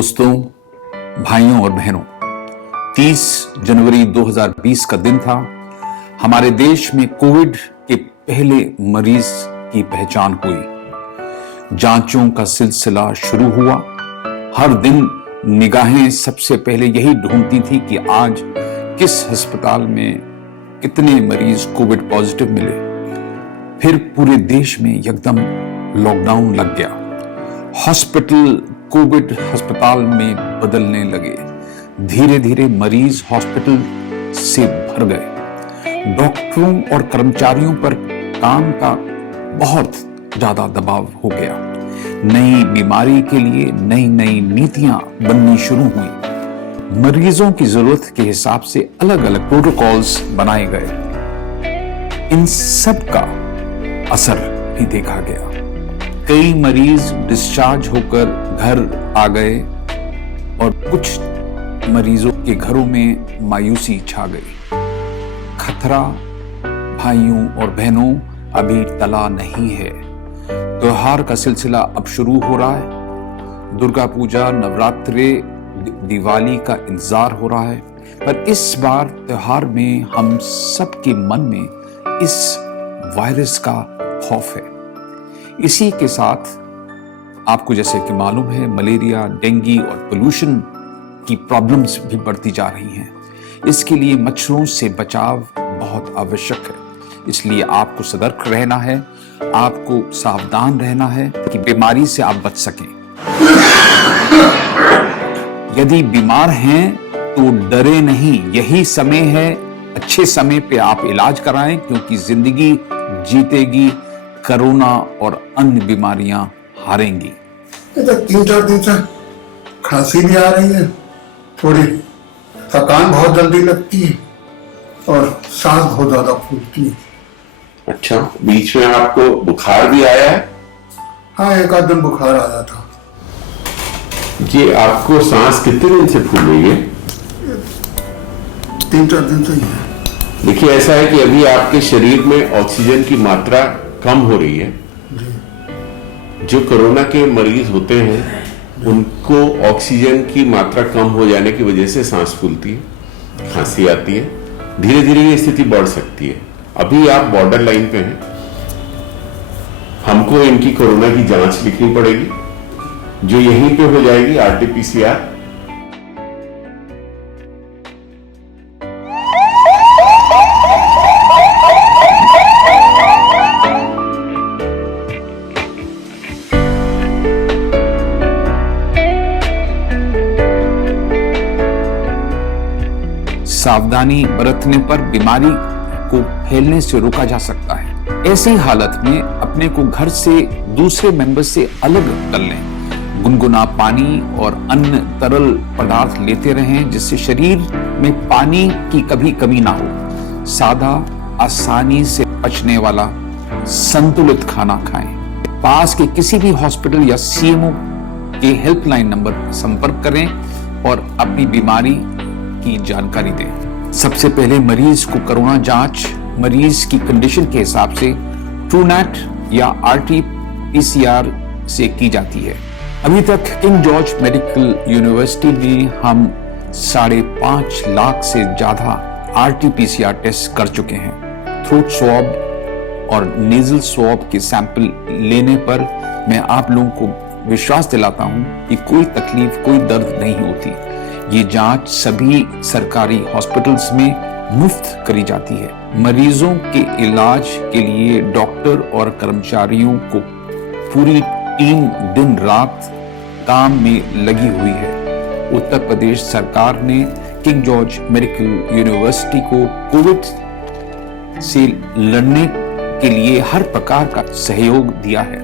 दोस्तों, भाइयों और बहनों, 30 जनवरी 2020 का दिन था। हमारे देश में कोविड के पहले मरीज की पहचान हुई। जांचों का सिलसिला शुरू हुआ। हर दिन निगाहें सबसे पहले यही ढूंढती थी कि आज किस अस्पताल में कितने मरीज कोविड पॉजिटिव मिले। फिर पूरे देश में एकदम लॉकडाउन लग गया। हॉस्पिटल कोविड अस्पताल में बदलने लगे। धीरे धीरे मरीज हॉस्पिटल से भर गए। डॉक्टरों और कर्मचारियों पर काम का बहुत ज्यादा दबाव हो गया। नई बीमारी के लिए नई नई नीतियां बननी शुरू हुई। मरीजों की जरूरत के हिसाब से अलग अलग प्रोटोकॉल्स बनाए गए। इन सब का असर भी देखा गया। कई मरीज डिस्चार्ज होकर घर आ गए और कुछ मरीजों के घरों में मायूसी छा गई। खतरा भाइयों और बहनों अभी टला नहीं है। त्योहार का सिलसिला अब शुरू हो रहा है। दुर्गा पूजा, नवरात्रे, दिवाली का इंतजार हो रहा है। पर इस बार त्योहार में हम सबके मन में इस वायरस का खौफ है। इसी के साथ आपको जैसे कि मालूम है, मलेरिया, डेंगू और पोल्यूशन की प्रॉब्लम्स भी बढ़ती जा रही हैं। इसके लिए मच्छरों से बचाव बहुत आवश्यक है। इसलिए आपको सतर्क रहना है, आपको सावधान रहना है कि बीमारी से आप बच सकें। यदि बीमार हैं तो डरे नहीं। यही समय है, अच्छे समय पे आप इलाज कराएं, क्योंकि जिंदगी जीतेगी, कोरोना और अन्य बीमारियां हारेंगी। ये तो 3-4 दिन से खांसी भी आ रही है, थोड़ी थकान बहुत जल्दी लगती है और सांस बहुत ज्यादा फूलती है। अच्छा, बीच में आपको बुखार भी आया है? हाँ, एक आध दिन बुखार आया था। ये आपको सांस कितने दिन से फूल रही है? 3-4 दिन से ही है। देखिए, ऐसा है कि अभी आपके शरीर में ऑक्सीजन की मात्रा कम हो रही है। जो कोरोना के मरीज होते हैं उनको ऑक्सीजन की मात्रा कम हो जाने की वजह से सांस फूलती है, खांसी आती है। धीरे धीरे ये स्थिति बढ़ सकती है। अभी आप बॉर्डर लाइन पे हैं। हमको इनकी कोरोना की जांच लिखनी पड़ेगी, जो यहीं पे हो जाएगी, RT-PCR। सावधानी बरतने पर बीमारी को फैलने से रोका जा सकता है। ऐसी हालत में अपने को घर से दूसरे मेंबर से अलग कर लें। गुनगुना पानी और अन्य तरल पदार्थ लेते रहें, जिससे शरीर में पानी की कभी कमी ना हो। सादा, आसानी से पचने वाला संतुलित खाना खाएं। पास के किसी भी हॉस्पिटल या CMO के हेल्पलाइन नंबर पर संपर्क करें और अपनी बीमारी की जानकारी दें। सबसे पहले मरीज को कोरोना जांच मरीज की कंडीशन के हिसाब से TrueNat या RT-PCR से की जाती है। अभी तक किंग जॉर्ज मेडिकल यूनिवर्सिटी में हम 5.5 लाख से ज्यादा RT-PCR टेस्ट कर चुके हैं। थ्रोट स्वॉब और नेजल स्वॉब के सैंपल लेने पर मैं आप लोगों को विश्वास दिलाता हूं कि कोई तकलीफ, कोई दर्द नहीं होती। ये जांच सभी सरकारी हॉस्पिटल्स में मुफ्त करी जाती है। मरीजों के इलाज के लिए डॉक्टर और कर्मचारियों को पूरी टीम दिन रात काम में लगी हुई है। उत्तर प्रदेश सरकार ने किंग जॉर्ज मेडिकल यूनिवर्सिटी को कोविड से लड़ने के लिए हर प्रकार का सहयोग दिया है।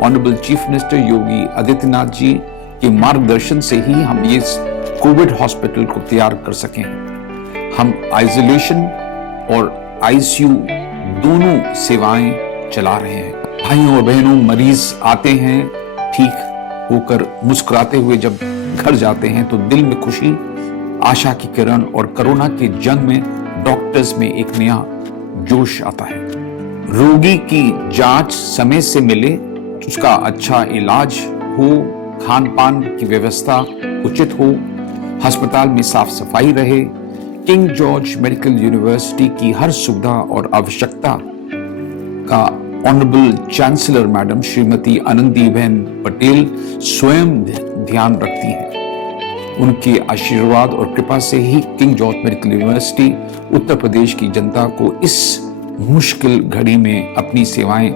Honourable chief minister Yogi Adityanath ji के मार्गदर्शन से ही हम ये कोविड हॉस्पिटल को तैयार कर सके हैं। हम आइसोलेशन और ICU दोनों सेवाएं चला रहे हैं। भाइयों और बहनों, मरीज आते हैं ठीक होकर मुस्कुराते हुए, जब घर जाते हैं तो दिल में खुशी, आशा की किरण और कोरोना की जंग में डॉक्टर्स में एक नया जोश आता है। रोगी की जांच समय से मिले, उसका अच्छा इलाज हो, खान पान की व्यवस्था उचित हो, अस्पताल में साफ सफाई रहे, किंग जॉर्ज मेडिकल यूनिवर्सिटी की हर सुविधा और आवश्यकता का honourable chancellor madam Shrimati Anandiben Patel स्वयं ध्यान रखती हैं। उनके आशीर्वाद और कृपा से ही king George medical university Uttar Pradesh की जनता को इस मुश्किल घड़ी में अपनी सेवाएं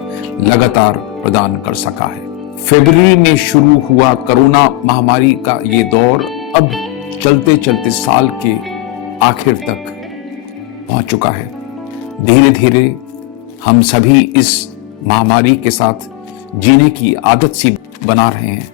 लगातार प्रदान कर सका है। फरवरी में शुरू हुआ कोरोना महामारी का ये दौर अब चलते चलते साल के आखिर तक पहुंच चुका है। धीरे धीरे हम सभी इस महामारी के साथ जीने की आदत सी बना रहे हैं।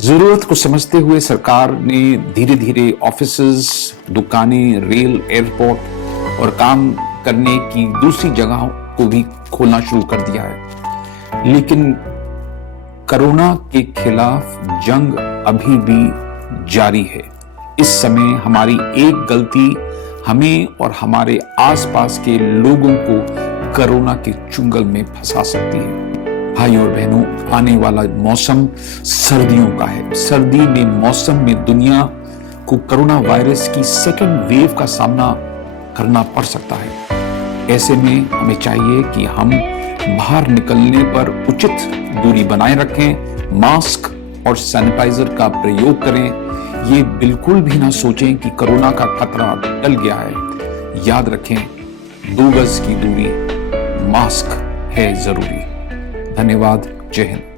जरूरत को समझते हुए सरकार ने धीरे धीरे ऑफिसेज, दुकानें, रेल, एयरपोर्ट और काम करने की दूसरी जगहों को भी खोलना शुरू कर दिया है। लेकिन कोरोना के खिलाफ जंग अभी भी जारी है। इस समय हमारी एक गलती हमें और हमारे आसपास के लोगों को कोरोना के चुंगल में फंसा सकती है। भाइयों और बहनों, आने वाला मौसम सर्दियों का है। सर्दी में मौसम में दुनिया को कोरोना वायरस की सेकेंड वेव का सामना करना पड़ सकता है। ऐसे में हमें चाहिए कि हम बाहर निकलने पर उचित दूरी बनाए रखें, मास्क और सैनिटाइजर का प्रयोग करें। ये बिल्कुल भी ना सोचें कि कोरोना का खतरा टल गया है। याद रखें, 2 गज की दूरी, मास्क है जरूरी। धन्यवाद। जय हिंद।